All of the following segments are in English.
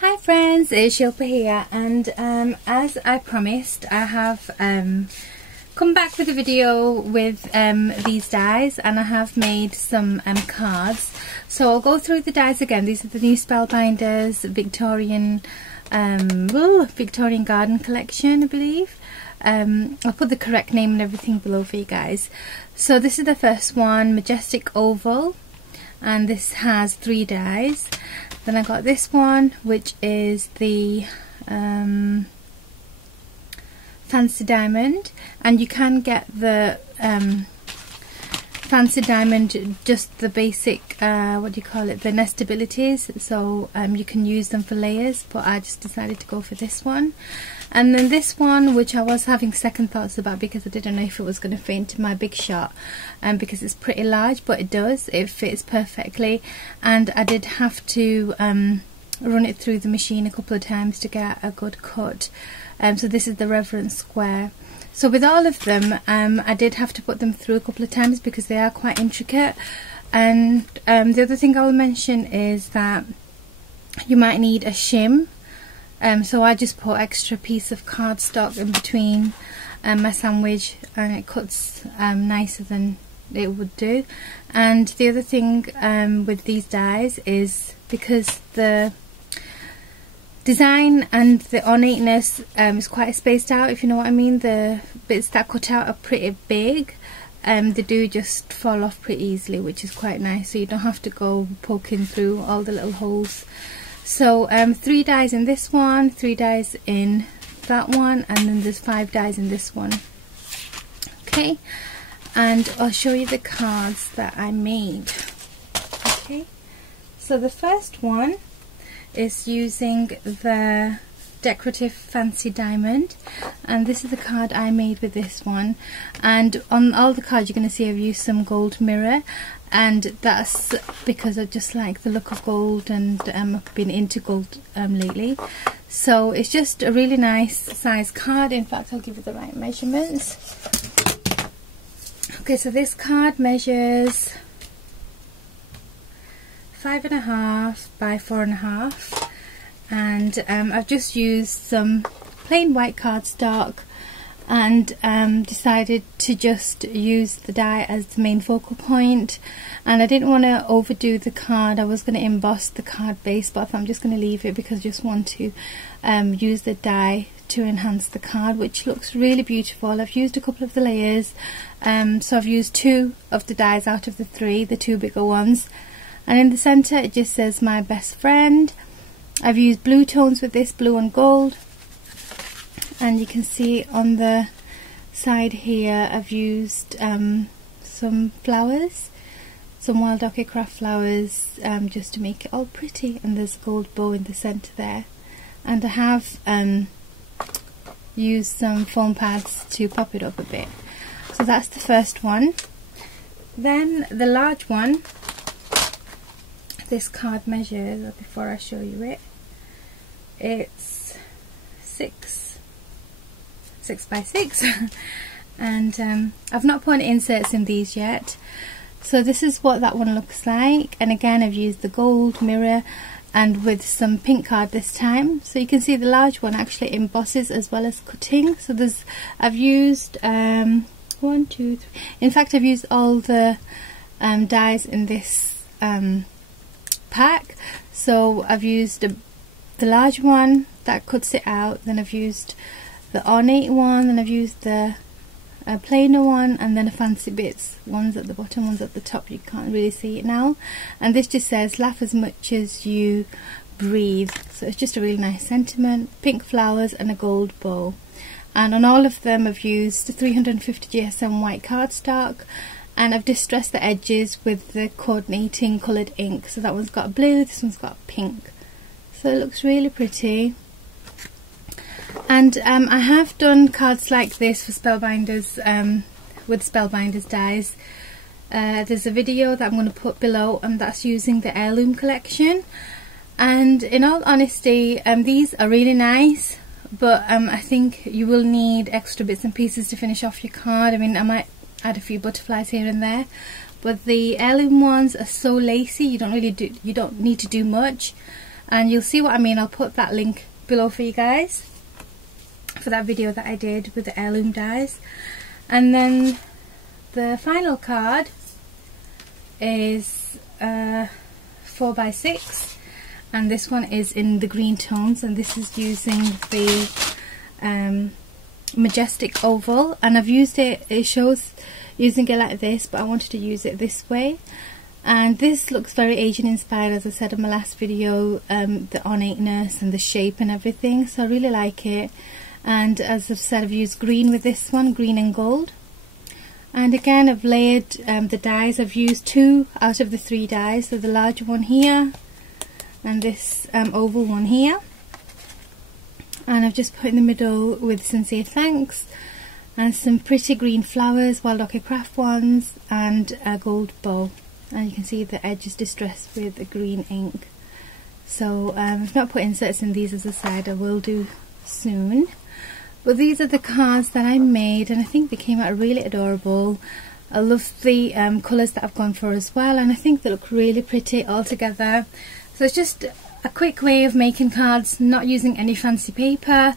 Hi friends, it's Shilpa here, and as I promised, I have come back with a video with these dies, and I have made some cards. So I'll go through the dies again. These are the new Spellbinders Victorian Garden collection, I believe. I'll put the correct name and everything below for you guys. So this is the first one, Majestic Oval, and this has 3 dies. Then I got this one, which is the Fancy Diamond, and you can get the Fancy Diamond, just the basic, what do you call it, the nestabilities, so you can use them for layers, but I just decided to go for this one. And then this one, which I was having second thoughts about because I didn't know if it was going to fit into my big shot, because it's pretty large, but it does, it fits perfectly. And I did have to run it through the machine a couple of times to get a good cut. So this is the Reverend Square. So with all of them, I did have to put them through a couple of times because they are quite intricate. And the other thing I will mention is that you might need a shim. So I just put extra piece of cardstock in between my sandwich, and it cuts nicer than it would do. And the other thing with these dies is because the design and the ornateness is quite spaced out, if you know what I mean. The bits that cut out are pretty big. They do just fall off pretty easily, which is quite nice, so you don't have to go poking through all the little holes. So 3 dies in this one, 3 dies in that one, and then there's 5 dies in this one. Okay, and I'll show you the cards that I made. Okay, so the first one is using the decorative Fancy Diamond, and this is the card I made with this one. And on all the cards you're going to see I've used some gold mirror, and that's because I just like the look of gold, and I've been into gold lately. So it's just a really nice size card. In fact, I'll give you the right measurements. Okay, so this card measures 5.5 by 4.5, and I've just used some plain white cardstock and decided to just use the die as the main focal point. And I didn't want to overdo the card. I was going to emboss the card base, but I thought I'm just going to leave it because I just want to use the die to enhance the card, which looks really beautiful. I've used a couple of the layers, so I've used 2 of the dies out of the 3, the 2 bigger ones. And in the centre it just says my best friend. I've used blue tones with this, blue and gold. And you can see on the side here I've used some flowers, some wild orchid craft flowers, just to make it all pretty. And there's a gold bow in the centre there. And I have used some foam pads to pop it up a bit. So that's the first one. Then the large one, this card measures, before I show you it, it's 6 by 6 and I've not put inserts in these yet. So this is what that one looks like, and again I've used the gold mirror and with some pink card this time. So you can see the large one actually embosses as well as cutting. So there's, I've used 1, 2, 3, in fact I've used all the dies in this pack. So I've used the large one that cuts it out, then I've used the ornate one, then I've used the plainer one, and then a fancy bits. One's at the bottom, one's at the top. You can't really see it now. And this just says laugh as much as you breathe. So it's just a really nice sentiment. Pink flowers and a gold bow. And on all of them I've used 350 GSM white cardstock, and I've distressed the edges with the coordinating coloured ink. So that one's got blue, this one's got pink. So it looks really pretty. And I have done cards like this for Spellbinders, with Spellbinders dies. There's a video that I'm going to put below, and that's using the Heirloom collection. And in all honesty, these are really nice, but I think you will need extra bits and pieces to finish off your card. I mean, I might add a few butterflies here and there, but the Heirloom ones are so lacy, you don't need to do much. and you'll see what I mean. I'll put that link below for you guys for that video that I did with the heirloom dies. And then the final card is 4x6, and this one is in the green tones, and this is using the Majestic Oval, and I've used it, it shows using it like this, but I wanted to use it this way. And this looks very Asian inspired, as I said in my last video, the ornateness and the shape and everything, so I really like it. And as I've said, I've used green with this one, green and gold. And again, I've layered the dies. I've used 2 out of the 3 dies, so the larger one here and this oval one here. And I've just put in the middle with Sincere Thanks and some pretty green flowers, Wild Orchid Craft ones, and a gold bow. And you can see the edge is distressed with the green ink. So I've not put inserts in these, as I said, I will do soon. But these are the cards that I made, and I think they came out really adorable. I love the colours that I've gone for as well, and I think they look really pretty all together. So it's just a quick way of making cards, not using any fancy paper.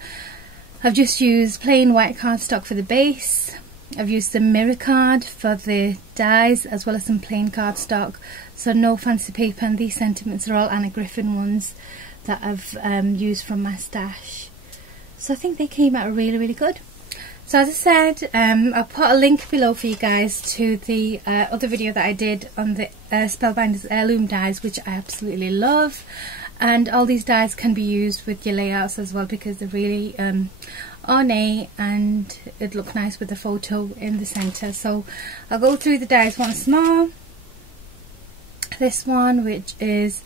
I've just used plain white cardstock for the base. I've used the mirror card for the dies, as well as some plain cardstock, so no fancy paper, and these sentiments are all Anna Griffin ones that I've used from my stash. So I think they came out really, really good. So as I said, I'll put a link below for you guys to the other video that I did on the Spellbinders heirloom dies, which I absolutely love. And all these dies can be used with your layouts as well, because they're really ornate and it'd look nice with the photo in the centre. So I'll go through the dies once more. This one, which is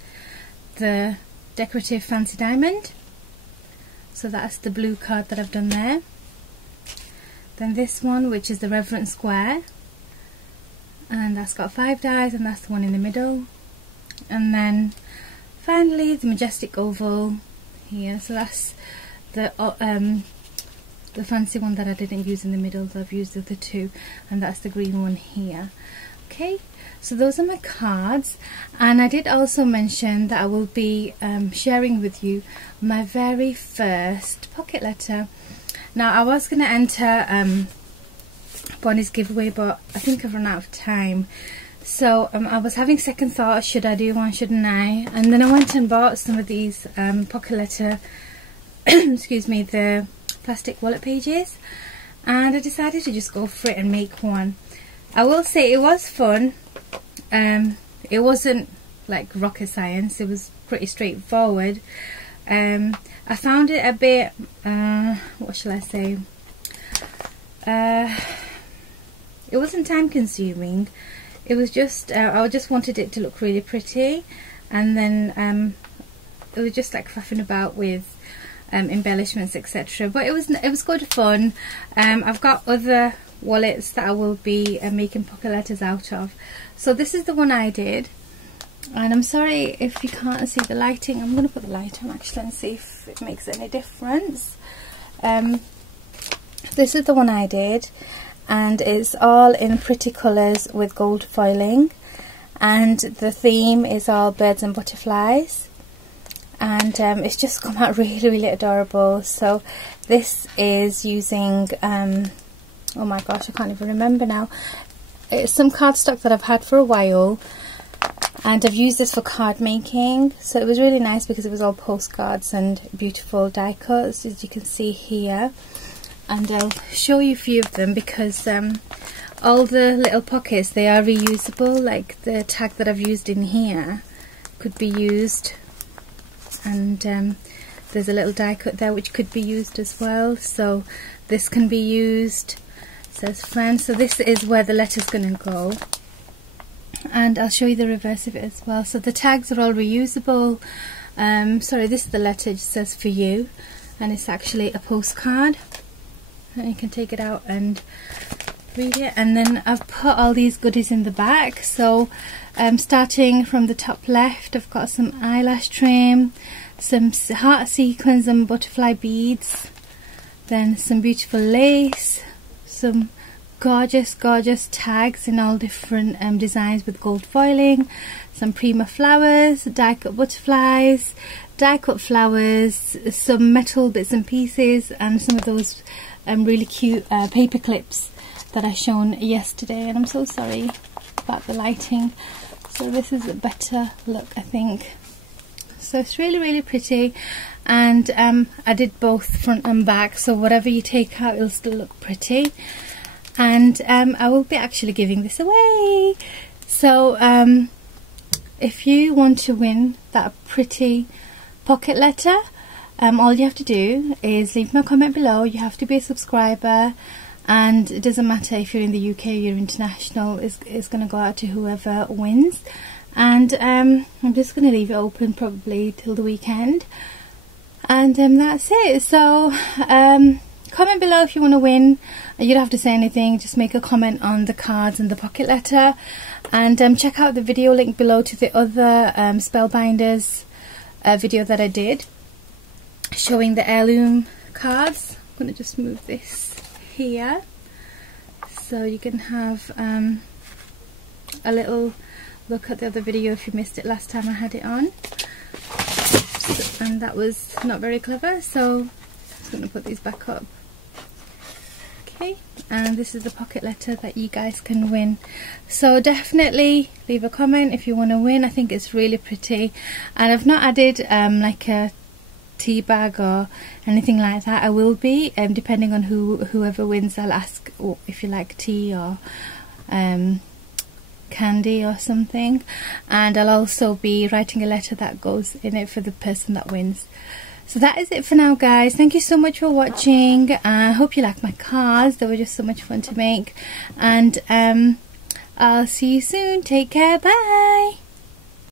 the Decorative Fancy Diamond. So that's the blue card that I've done there. Then this one, which is the Reverent Square, and that's got 5 dies, and that's the one in the middle. And then finally the Majestic Oval here, so that's the fancy one that I didn't use in the middle, so I've used the other 2, and that's the green one here. Okay, so those are my cards, and I did also mention that I will be sharing with you my very first pocket letter. Now, I was going to enter Bonnie's giveaway, but I think I've run out of time. So I was having second thoughts, should I do one, shouldn't I? And then I went and bought some of these pocket letter, excuse me, the plastic wallet pages, and I decided to just go for it and make one. I will say it was fun. It wasn't like rocket science, it was pretty straightforward. I found it a bit, what shall I say, it wasn't time consuming. It was just, I just wanted it to look really pretty, and then it was just like faffing about with embellishments, etc. But it was good fun. I've got other wallets that I will be making pocket letters out of. So this is the one I did, and I'm sorry if you can't see the lighting. I'm going to put the light on actually and see if it makes any difference. This is the one I did, and it's all in pretty colours with gold foiling, and the theme is all birds and butterflies, and it's just come out really, really adorable. So this is using oh my gosh, I can't even remember now. It's some cardstock that I've had for a while, and I've used this for card making, so it was really nice because it was all postcards and beautiful die cuts, as you can see here. And I'll show you a few of them, because all the little pockets, they are reusable. Like the tag that I've used in here could be used, and there's a little die cut there which could be used as well, so this can be used. It says friend, so this is where the letter's going to go, and I'll show you the reverse of it as well. So the tags are all reusable. Sorry, this is the letter, it says for you, and it's actually a postcard, and you can take it out and read it. And then I've put all these goodies in the back. So starting from the top left, I've got some eyelash trim, some heart sequins and butterfly beads, then some beautiful lace, some gorgeous tags in all different designs with gold foiling, some prima flowers, die cut butterflies, die cut flowers, some metal bits and pieces, and some of those really cute paper clips that I shown yesterday. And I'm so sorry about the lighting, so this is a better look, I think. So it's really pretty, and I did both front and back, so whatever you take out it'll still look pretty. And I will be actually giving this away. So if you want to win that pretty pocket letter, all you have to do is leave me a comment below. You have to be a subscriber, and it doesn't matter if you're in the UK or you're international, it's going to go out to whoever wins. And I'm just going to leave it open probably till the weekend, and that's it. So comment below if you want to win. You don't have to say anything, just make a comment on the cards and the pocket letter, and check out the video link below to the other Spellbinders video that I did showing the heirloom cards. I'm going to just move this here so you can have a little look at the other video if you missed it last time I had it on. And that was not very clever, so I'm just going to put these back up. Okay, and this is the pocket letter that you guys can win. So definitely leave a comment if you want to win. I think it's really pretty, and I've not added like a tea bag or anything like that. I will be, depending on whoever wins. I'll ask if you like tea or candy or something, and I'll also be writing a letter that goes in it for the person that wins. So that is it for now, guys. Thank you so much for watching. I hope you like my cards. They were just so much fun to make, and I'll see you soon. Take care. Bye.